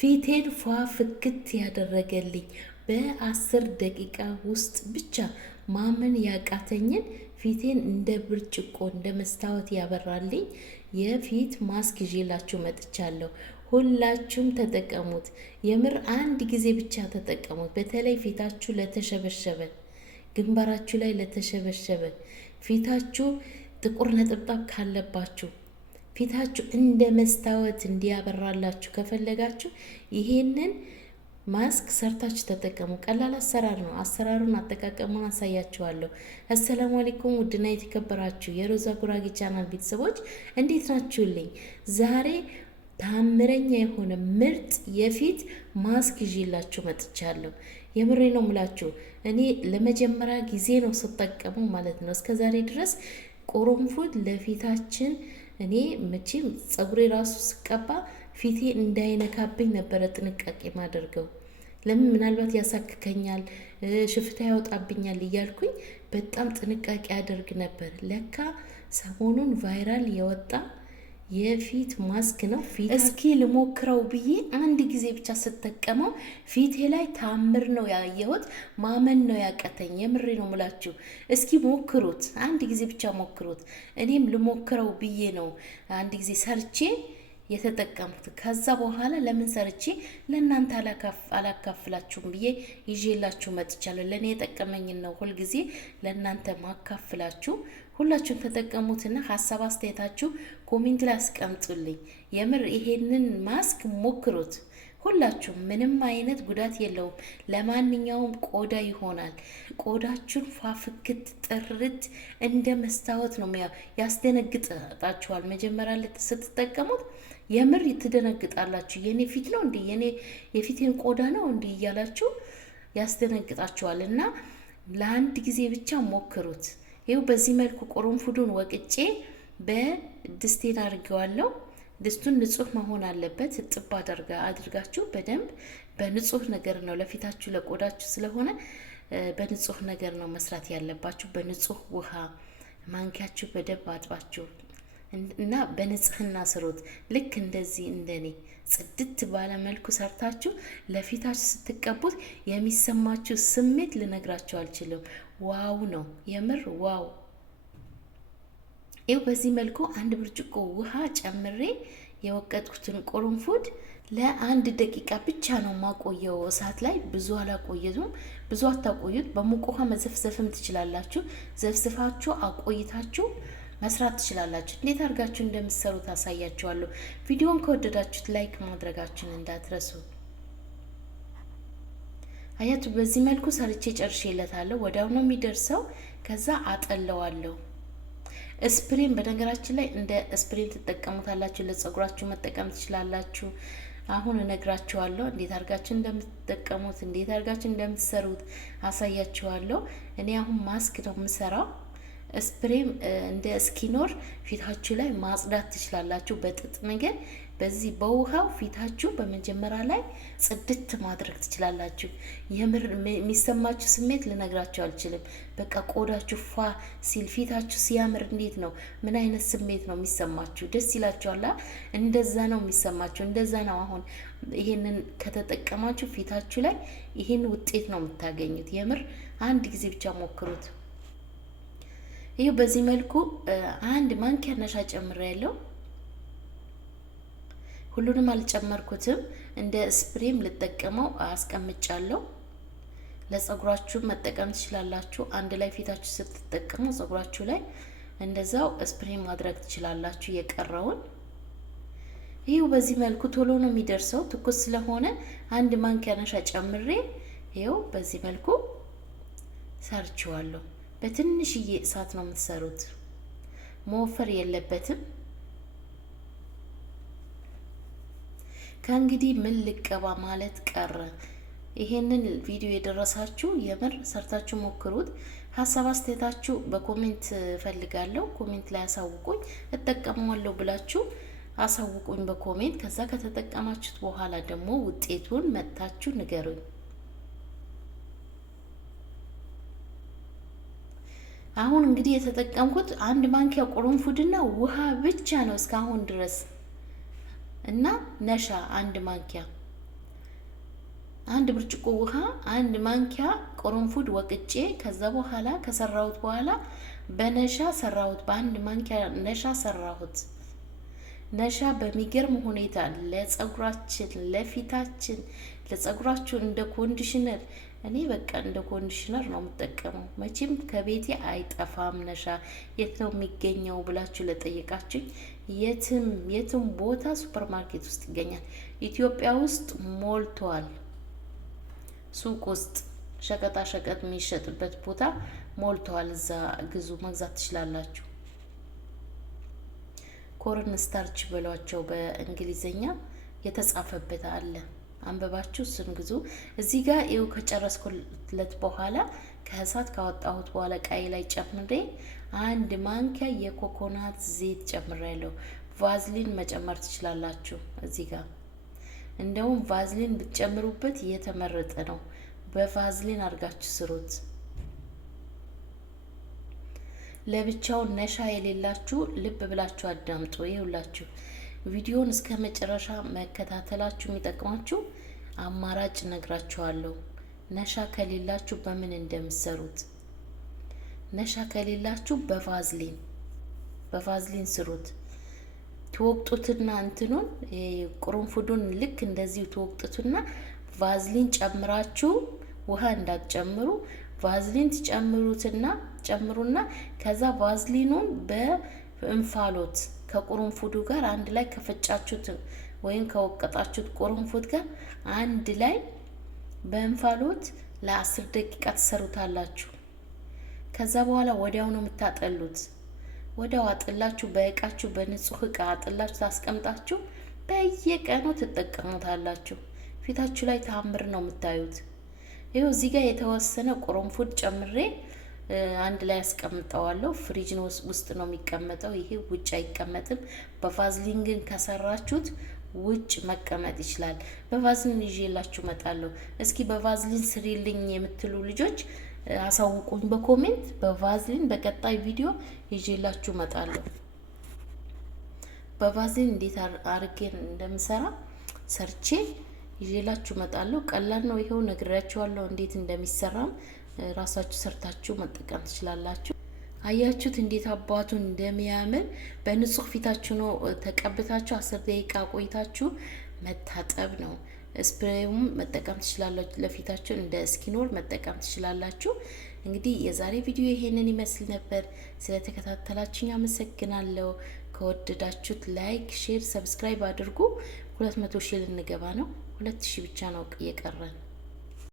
ፊቴን ፏ ፍክት ያደረገልኝ በ10 ደቂቃ ውስጥ ብቻ ማመን ያቃተኝን ፊቴን እንደ ብርጭቆ እንደ መስታወት ያበራልኝ የፊት ማስክ ይዤላችሁ መጥቻለሁ። ሁላችሁም ተጠቀሙት። የምር አንድ ጊዜ ብቻ ተጠቀሙት። በተለይ ፊታችሁ ለተሸበሸበ፣ ግንባራችሁ ላይ ለተሸበሸበ፣ ፊታችሁ ጥቁር ነጠብጣብ ካለባችሁ፣ ፊታችሁ እንደ መስታወት እንዲያበራላችሁ ከፈለጋችሁ ይሄንን ማስክ ሰርታችሁ ተጠቀሙ። ቀላል አሰራር ነው። አሰራሩን አጠቃቀሙን አሳያችኋለሁ። አሰላሙ አለይኩም ውድና የተከበራችሁ የሮዛ ጉራጌ ቻናል ቤተሰቦች እንዴት ናችሁልኝ? ዛሬ ታምረኛ የሆነ ምርጥ የፊት ማስክ ይዤላችሁ መጥቻለሁ። የምሬ ነው ምላችሁ። እኔ ለመጀመሪያ ጊዜ ነው ስጠቀመው ማለት ነው። እስከዛሬ ድረስ ቁርንፉድ ለፊታችን እኔ መቼም ፀጉሬ ራሱ ስቀባ ፊቴ እንዳይነካብኝ ነበረ ጥንቃቄ ማደርገው። ለምን ምናልባት ያሳክከኛል፣ ሽፍታ ያወጣብኛል እያልኩኝ በጣም ጥንቃቄ አደርግ ነበር። ለካ ሰሞኑን ቫይራል የወጣ የፊት ማስክ ነው። እስኪ ልሞክረው ብዬ አንድ ጊዜ ብቻ ስጠቀመው ፊቴ ላይ ታምር ነው ያየሁት። ማመን ነው ያቀተኝ። የምሬ ነው ምላችሁ። እስኪ ሞክሩት፣ አንድ ጊዜ ብቻ ሞክሩት። እኔም ልሞክረው ብዬ ነው አንድ ጊዜ ሰርቼ የተጠቀምኩት። ከዛ በኋላ ለምን ሰርቼ ለእናንተ አላካፍላችሁም ብዬ ይዤላችሁ መጥቻለሁ። ለእኔ የጠቀመኝን ነው ሁልጊዜ ለእናንተ ማካፍላችሁ። ሁላችሁም ተጠቀሙትና ሀሳብ አስተያየታችሁ ኮሜንት ላይ አስቀምጡልኝ። የምር ይሄንን ማስክ ሞክሩት ሁላችሁም። ምንም አይነት ጉዳት የለውም። ለማንኛውም ቆዳ ይሆናል። ቆዳችሁን ፋፍክት ጥርት እንደ መስታወት ነው ያስደነግጣችኋል። መጀመሪያ ስትጠቀሙት የምር ትደነግጣላችሁ። የኔ ፊት ነው እንዴ? የኔ የፊቴን ቆዳ ነው እንዴ እያላችሁ ያስደነግጣችኋል። እና ለአንድ ጊዜ ብቻ ሞክሩት። ይኸው በዚህ መልኩ ቁርንፉዱን ወቅጬ በድስቴን አድርገዋለሁ። ድስቱን ንጹህ መሆን አለበት። ጥብ አድርጋችሁ በደንብ በንጹህ ነገር ነው ለፊታችሁ ለቆዳችሁ ስለሆነ በንጹህ ነገር ነው መስራት ያለባችሁ። በንጹህ ውሃ ማንኪያችሁ በደንብ አጥባችሁ እና በንጽህና ስሩት። ልክ እንደዚህ እንደኔ ጽድት ባለ መልኩ ሰርታችሁ ለፊታችሁ ስትቀቡት የሚሰማችሁ ስሜት ልነግራችሁ አልችልም። ዋው ነው የምር ዋው። ይኸው በዚህ መልኩ አንድ ብርጭቆ ውሃ ጨምሬ የወቀጥኩትን ቁርንፉድ ለ1 ደቂቃ ብቻ ነው ማቆየው እሳት ላይ። ብዙ አላቆየቱም። ብዙ አታቆዩት። በሙቅ ውሃ መዘፍዘፍም ትችላላችሁ። ዘፍዝፋችሁ አቆይታችሁ መስራት ትችላላችሁ። እንዴት አድርጋችሁ እንደምትሰሩ ታሳያችኋለሁ። ቪዲዮውን ከወደዳችሁት ላይክ ማድረጋችሁን እንዳትረሱ። አያችሁ በዚህ መልኩ ሰርቼ ጨርሼለታለሁ። ወዲያው ነው የሚደርሰው። ከዛ አጠለዋለሁ። ስፕሪን በነገራችን ላይ እንደ ስፕሪን ትጠቀሙታላችሁ። ለጸጉራችሁ መጠቀም ትችላላችሁ። አሁን እነግራችኋለሁ እንዴት አድርጋችሁ እንደምትጠቀሙት፣ እንዴት አድርጋችሁ እንደምትሰሩት አሳያችኋለሁ። እኔ አሁን ማስክ ነው የምሰራው። ስፕሬም እንደ እስኪኖር ፊታችሁ ላይ ማጽዳት ትችላላችሁ በጥጥ ነገር። በዚህ በውሃው ፊታችሁ በመጀመሪያ ላይ ጽድት ማድረግ ትችላላችሁ። የምር የሚሰማችሁ ስሜት ልነግራችሁ አልችልም። በቃ ቆዳችሁ ፏ ሲል ፊታችሁ ሲያምር እንዴት ነው? ምን አይነት ስሜት ነው የሚሰማችሁ? ደስ ይላችኋል። እንደዛ ነው የሚሰማችሁ። እንደዛ ነው። አሁን ይሄንን ከተጠቀማችሁ ፊታችሁ ላይ ይሄን ውጤት ነው የምታገኙት። የምር አንድ ጊዜ ብቻ ሞክሩት። ይሄ በዚህ መልኩ አንድ ማንኪያ ነሻ ጨምሬያለሁ። ሁሉንም አልጨመርኩትም። እንደ ስፕሬም ልጠቀመው አስቀምጫለሁ። ለጸጉራችሁ መጠቀም ትችላላችሁ። አንድ ላይ ፊታችሁ ስትጠቀሙ ጸጉራችሁ ላይ እንደዛው ስፕሬም ማድረግ ትችላላችሁ። የቀረውን ይሄው በዚህ መልኩ ቶሎ ነው የሚደርሰው። ትኩስ ስለሆነ አንድ ማንኪያ ነሻ ጨምሬ ይሄው በዚህ መልኩ ሰርቼዋለሁ። በትንሽዬ እሳት ነው የምትሰሩት። መወፈር የለበትም። ከእንግዲህ ምን ልቀባ ማለት ቀረ። ይሄንን ቪዲዮ የደረሳችሁ የምር ሰርታችሁ ሞክሩት። ሀሳብ አስተያየታችሁ በኮሜንት ፈልጋለሁ። ኮሜንት ላይ አሳውቁኝ። እጠቀመዋለሁ ብላችሁ አሳውቁኝ በኮሜንት። ከዛ ከተጠቀማችሁት በኋላ ደግሞ ውጤቱን መጥታችሁ ንገሩኝ። አሁን እንግዲህ የተጠቀምኩት አንድ ማንኪያ ቁርንፉድና ውሃ ብቻ ነው እስካሁን ድረስ እና ነሻ አንድ ማንኪያ አንድ ብርጭቆ ውሃ፣ አንድ ማንኪያ ቅርንፉድ ወቅጬ ከዛ በኋላ ከሰራሁት በኋላ በነሻ ሰራሁት። በአንድ ማንኪያ ነሻ ሰራሁት። ነሻ በሚገርም ሁኔታ ለጸጉራችን፣ ለፊታችን፣ ለጸጉራችሁ እንደ ኮንዲሽነር እኔ በቃ እንደ ኮንዲሽነር ነው የምጠቀመው። መቼም ከቤቴ አይጠፋም ነሻ። የት ነው የሚገኘው ብላችሁ ለጠየቃችሁኝ የትም ቦታ ሱፐር ማርኬት ውስጥ ይገኛል። ኢትዮጵያ ውስጥ ሞልቷል። ሱቅ ውስጥ ሸቀጣ ሸቀጥ የሚሸጥበት ቦታ ሞልተዋል። እዛ ግዙ፣ መግዛት ትችላላችሁ። ኮርን ስታርች በሏቸው በእንግሊዘኛ የተጻፈበት አለ። አንበባችሁ እሱን ግዙ። እዚህ ጋር ይኸው ከጨረስኩለት በኋላ ከእሳት ካወጣሁት በኋላ ቃይ ላይ ጨምሬ አንድ ማንኪያ የኮኮናት ዘይት ጨምሬያለሁ። ቫዝሊን መጨመር ትችላላችሁ። እዚህ ጋር እንደውም ቫዝሊን ብትጨምሩበት የተመረጠ ነው። በቫዝሊን አድርጋችሁ ስሩት። ለብቻው ነሻ የሌላችሁ ልብ ብላችሁ አዳምጡ። ይኸውላችሁ ቪዲዮን እስከ መጨረሻ መከታተላችሁ የሚጠቅማችሁ አማራጭ ነግራችኋለሁ። ነሻ ከሌላችሁ በምን እንደምትሰሩት። ነሻ ከሌላችሁ በቫዝሊን ስሩት። ትወቅጡትና እንትኑን ቅርንፉዱን ልክ እንደዚሁ ትወቅጡትና ቫዝሊን ጨምራችሁ ውሃ እንዳትጨምሩ። ቫዝሊን ጨምሩና ከዛ ቫዝሊኑን በእንፋሎት ከቅርንፉዱ ጋር አንድ ላይ ከፈጫችሁት ወይም ከወቀጣችሁት ቅርንፉድ ጋር አንድ ላይ በእንፋሎት ለ10 ደቂቃ ትሰሩታላችሁ። ከዛ በኋላ ወዲያው ነው የምታጠሉት። ወዲያው አጥላችሁ በእቃችሁ በንጹህ እቃ አጥላችሁ ታስቀምጣችሁ በየቀኑ ትጠቀሙታላችሁ። ፊታችሁ ላይ ተአምር ነው የምታዩት። ይኸው እዚህ ጋር የተወሰነ ቅርንፉድ ጨምሬ አንድ ላይ አስቀምጠዋለሁ። ፍሪጅ ውስጥ ነው የሚቀመጠው። ይሄ ውጭ አይቀመጥም። በቫዝሊን ግን ከሰራችሁት ውጭ መቀመጥ ይችላል። በቫዝሊን ይዤላችሁ እመጣለሁ። እስኪ በቫዝሊን ስሪልኝ የምትሉ ልጆች አሳውቁኝ በኮሜንት። በቫዝሊን በቀጣይ ቪዲዮ ይዤላችሁ እመጣለሁ። በቫዝሊን እንዴት አርጌ እንደምሰራ ሰርቼ ይዤላችሁ እመጣለሁ። ቀላል ነው። ይሄው ነግሬያችኋለሁ እንዴት እንደሚሰራም ራሳችሁ ሰርታችሁ መጠቀም ትችላላችሁ። አያችሁት እንዴት አባቱን እንደሚያምር። በንጹህ ፊታችሁ ነው ተቀብታችሁ 10 ደቂቃ ቆይታችሁ መታጠብ ነው። ስፕሬውም መጠቀም ትችላላችሁ። ለፊታችሁ እንደ ስኪኖር መጠቀም ትችላላችሁ። እንግዲህ የዛሬ ቪዲዮ ይሄንን ይመስል ነበር። ስለተከታተላችሁኝ አመሰግናለሁ። ከወደዳችሁት ላይክ፣ ሼር፣ ሰብስክራይብ አድርጉ። 200 ሺህ ልንገባ ነው። 2000 ብቻ ነው የቀረን።